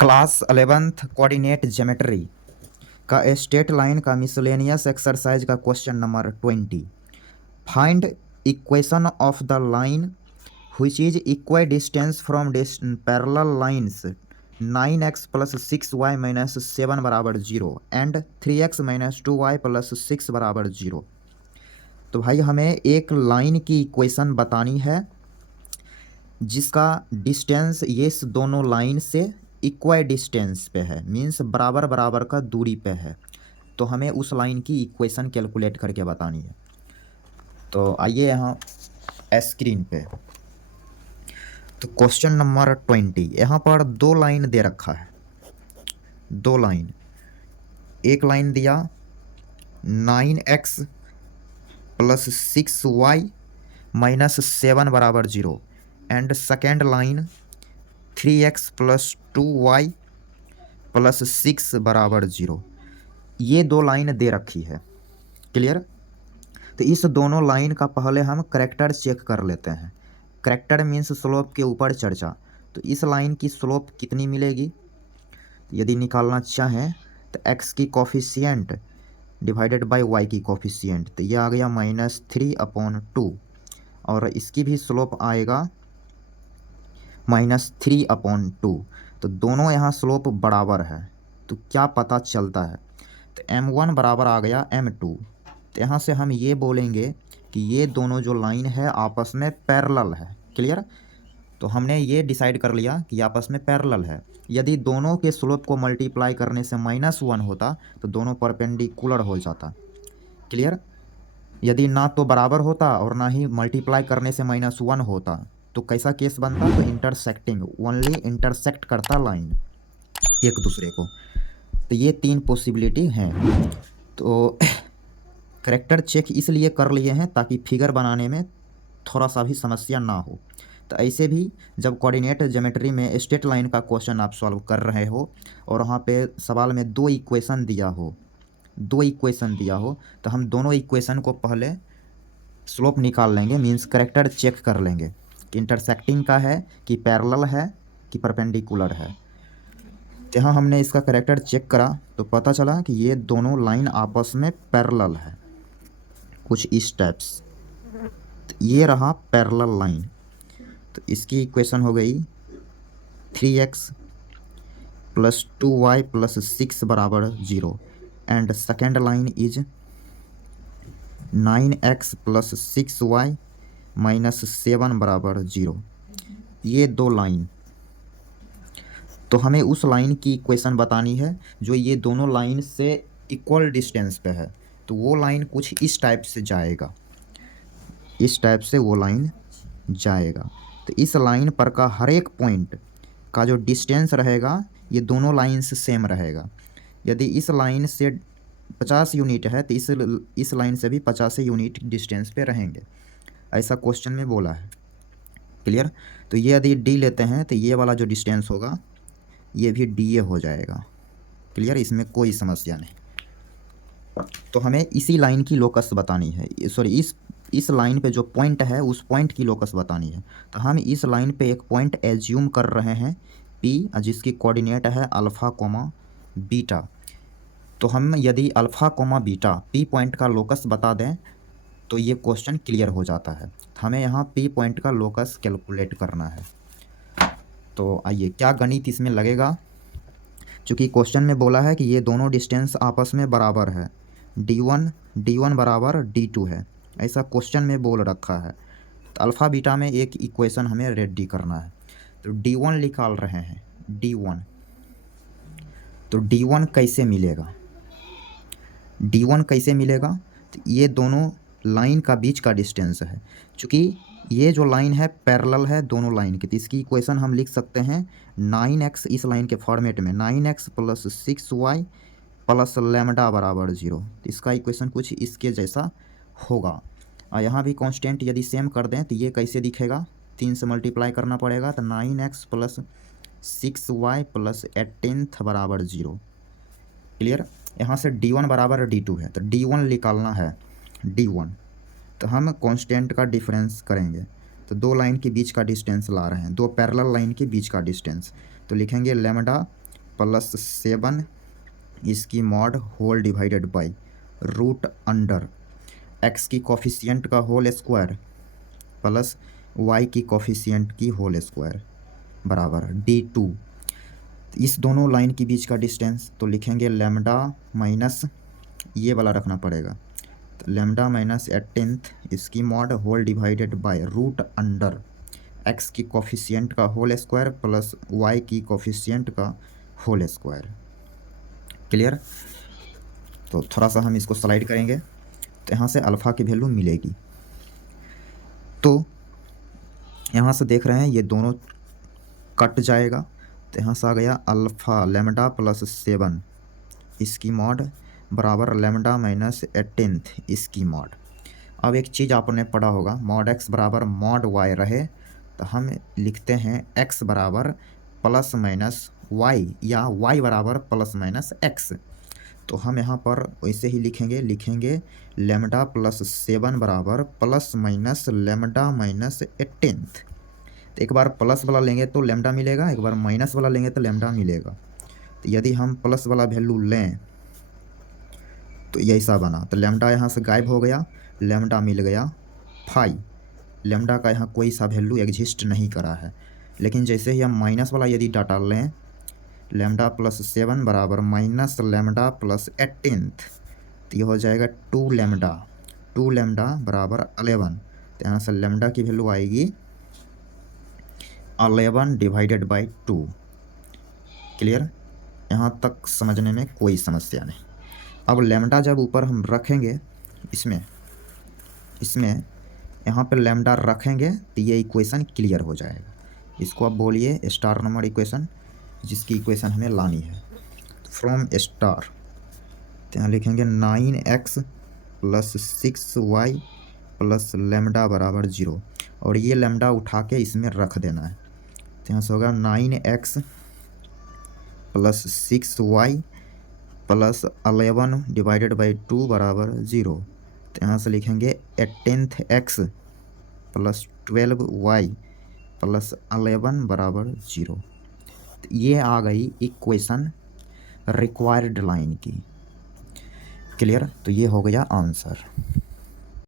Class 11th coordinate geometry का straight line का miscellaneous exercise का question number 20। Find equation of the line which is equidistant from parallel lines 9x plus 6y minus 7 बराबर 0 and 3x minus 2y plus 6 बराबर 0। तो भाई हमें एक line की इक्वेशन बतानी है जिसका डिस्टेंस ये दोनों लाइन से इक्वल डिस्टेंस पे है, मीन्स बराबर बराबर का दूरी पे है। तो हमें उस लाइन की इक्वेशन कैलकुलेट करके बतानी है। तो आइए यहाँ स्क्रीन पे, तो क्वेश्चन नंबर 20 यहाँ पर दो लाइन दे रखा है, दो लाइन। एक लाइन दिया 9x प्लस 6y माइनस 7 बराबर 0 and second line 3x plus 2y plus 6 बराबर 0। ये दो लाइन दे रखी है, क्लियर। तो इस दोनों लाइन का पहले हम करेक्टर चेक कर लेते हैं। करेक्टर मीन्स स्लोप के ऊपर चर्चा। तो इस लाइन की स्लोप कितनी मिलेगी यदि निकालना चाहें तो x की कोफिशिएंट डिवाइडेड बाय y की कोफिशिएंट, तो ये आ गया -3/2 और इसकी भी स्लोप आएगा -3/2। तो दोनों यहाँ स्लोप बराबर है। तो क्या पता चलता है, तो m1 बराबर आ गया m2। तो यहाँ से हम ये बोलेंगे कि ये दोनों जो लाइन है आपस में पैरेलल है, क्लियर। तो हमने ये डिसाइड कर लिया कि आपस में पैरेलल है। यदि दोनों के स्लोप को मल्टीप्लाई करने से -1 होता तो दोनों परपेंडिकुलर हो जाता, क्लियर। यदि ना तो बराबर होता और ना ही मल्टीप्लाई करने से -1 होता तो कैसा केस बनता, तो इंटरसेक्टिंग, ओनली इंटरसेक्ट करता लाइन एक दूसरे को। तो ये तीन पॉसिबिलिटी हैं। तो करेक्टर चेक इसलिए कर लिए हैं ताकि फिगर बनाने में थोड़ा सा भी समस्या ना हो। तो ऐसे भी जब कोऑर्डिनेट ज्योमेट्री में स्ट्रेट लाइन का क्वेश्चन आप सॉल्व कर रहे हो और वहाँ पे सवाल में दो इक्वेशन दिया हो, तो हम दोनों इक्वेशन को पहले स्लोप निकाल लेंगे, मीन्स करेक्टर चेक कर लेंगे कि इंटरसेक्टिंग का है कि पैरेलल है कि परपेंडिकुलर है। तो यहाँ हमने इसका करेक्टर चेक करा तो पता चला कि ये दोनों लाइन आपस में पैरेलल है कुछ इस टाइप्स। तो ये रहा पैरेलल लाइन। तो इसकी इक्वेशन हो गई 3x प्लस 2y प्लस 6 बराबर 0 and second line is 9x plus 6y minus 7 बराबर 0। ये दो लाइन। तो हमें उस लाइन की इक्वेशन बतानी है जो ये दोनों लाइन से इक्वल डिस्टेंस पे है। तो वो लाइन कुछ इस टाइप से जाएगा, इस टाइप से वो लाइन जाएगा। तो इस लाइन पर का हर एक पॉइंट का जो डिस्टेंस रहेगा ये दोनों लाइन से सेम रहेगा। यदि इस लाइन से 50 यूनिट है तो इस लाइन से भी 50 यूनिट डिस्टेंस पे रहेंगे, ऐसा क्वेश्चन में बोला है, क्लियर। तो ये यदि डी लेते हैं तो ये वाला जो डिस्टेंस होगा ये भी डी ए हो जाएगा, क्लियर। इसमें कोई समस्या नहीं। तो हमें इसी लाइन की लोकस बतानी है, सॉरी इस लाइन पे जो पॉइंट है उस पॉइंट की लोकस बतानी है। तो हम इस लाइन पे एक पॉइंट एज्यूम कर रहे हैं P, जिसकी कोऑर्डिनेट है अल्फ़ा कोमा बीटा। तो हम यदि alpha comma beta P point का लोकस बता दें तो ये क्वेश्चन क्लियर हो जाता है। हमें यहाँ P पॉइंट का लोकस कैलकुलेट करना है। तो आइए, क्या गणित इसमें लगेगा। चूँकि क्वेश्चन में बोला है कि ये दोनों डिस्टेंस आपस में बराबर है, d1 बराबर d2 है, ऐसा क्वेश्चन में बोल रखा है। तो अल्फ़ा बीटा में एक इक्वेशन हमें रेडी करना है। तो d1 निकाल रहे हैं, d1। तो d1 कैसे मिलेगा, d1 कैसे मिलेगा, तो ये दोनों लाइन का बीच का डिस्टेंस है। चूँकि ये जो लाइन है पैरेलल है दोनों लाइन की, तो इसकी इक्वेशन हम लिख सकते हैं 9x इस लाइन के फॉर्मेट में 9x plus 6y plus lambda बराबर 0। तो इसका इक्वेशन कुछ इसके जैसा होगा। और यहाँ भी कांस्टेंट यदि सेम कर दें तो ये कैसे दिखेगा, 3 से मल्टीप्लाई करना पड़ेगा। तो 9x प्लस 6y प्लस 18 बराबर 0, क्लियर। यहाँ से d1 बराबर d2 है, तो d1 निकालना है, d1। तो हम कांस्टेंट का डिफरेंस करेंगे। तो दो लाइन के बीच का डिस्टेंस ला रहे हैं, दो पैरेलल लाइन के बीच का डिस्टेंस। तो लिखेंगे लैम्डा प्लस 7 इसकी mod whole divided by root under x की कोफिशिएंट का होल स्क्वायर प्लस वाई की कोफिशिएंट की होल स्क्वायर बराबर D2। इस दोनों लाइन के बीच का डिस्टेंस तो लिखेंगे लेमडा माइनस ये वाला रखना पड़ेगा, तो लेमडा माइनस 18th इसकी mod whole divided by root under x की कोफिशिएंट का होल स्क्वायर प्लस वाई की कोफिशिएंट का होल स्क्वायर। क्लियर? तो थोड़ा सा हम इसको स्लाइड करेंगे तो यहाँ से अल्फ़ा की वैल्यू मिलेगी। तो यहाँ से देख रहे हैं ये दोनों कट जाएगा, तो यहाँ से आ गया अल्फ़ा लेमडा प्लस 7 इसकी मॉड बराबर लेमडा माइनस 18th इसकी मॉड। अब एक चीज़ आपने पढ़ा होगा, मॉड एक्स बराबर मॉड वाई रहे तो हम लिखते हैं एक्स बराबर प्लस माइनस वाई या वाई बराबर प्लस माइनस एक्स। तो हम यहाँ पर वैसे ही लिखेंगे लेमडा प्लस 7 बराबर plus minus lambda minus 18th। तो एक बार प्लस वाला लेंगे तो लेमडा मिलेगा, एक बार माइनस वाला लेंगे तो लेमडा मिलेगा। तो यदि हम प्लस वाला वैल्यू लें तो ये ऐसा बना, तो लेमडा यहाँ से गायब हो गया, लेमडा मिल गया 5। लेमडा का यहाँ कोई सा वैल्यू एग्जिस्ट नहीं करा है। लेकिन जैसे ही हम माइनस वाला यदि डाटा लें लेमडा प्लस 7 बराबर माइनस लेमडा प्लस 18th, तो ये हो जाएगा 2 लेमडा बराबर 11। तो यहाँ से लेमडा की वैल्यू आएगी 11 डिवाइडेड बाई 2। क्लियर? यहाँ तक समझने में कोई समस्या नहीं। अब लेमडा जब ऊपर हम रखेंगे इसमें यहाँ पर लेमडा रखेंगे तो ये इक्वेशन क्लियर हो जाएगा। इसको आप बोलिए स्टार नंबर इक्वेशन, जिसकी इक्वेशन हमें लानी है फ्रॉम स्टार। तो यहाँ लिखेंगे 9x plus 6y plus lambda बराबर 0 और ये लेमडा उठा के इसमें रख देना है। तो यहाँ से होगा 9x plus 6y plus 11 divided by 2 बराबर 0। तो यहाँ से लिखेंगे 18x प्लस 12y प्लस 11 बराबर 0। ये आ गई इक्वेशन रिक्वायर्ड लाइन की। क्लियर? तो ये हो गया आंसर।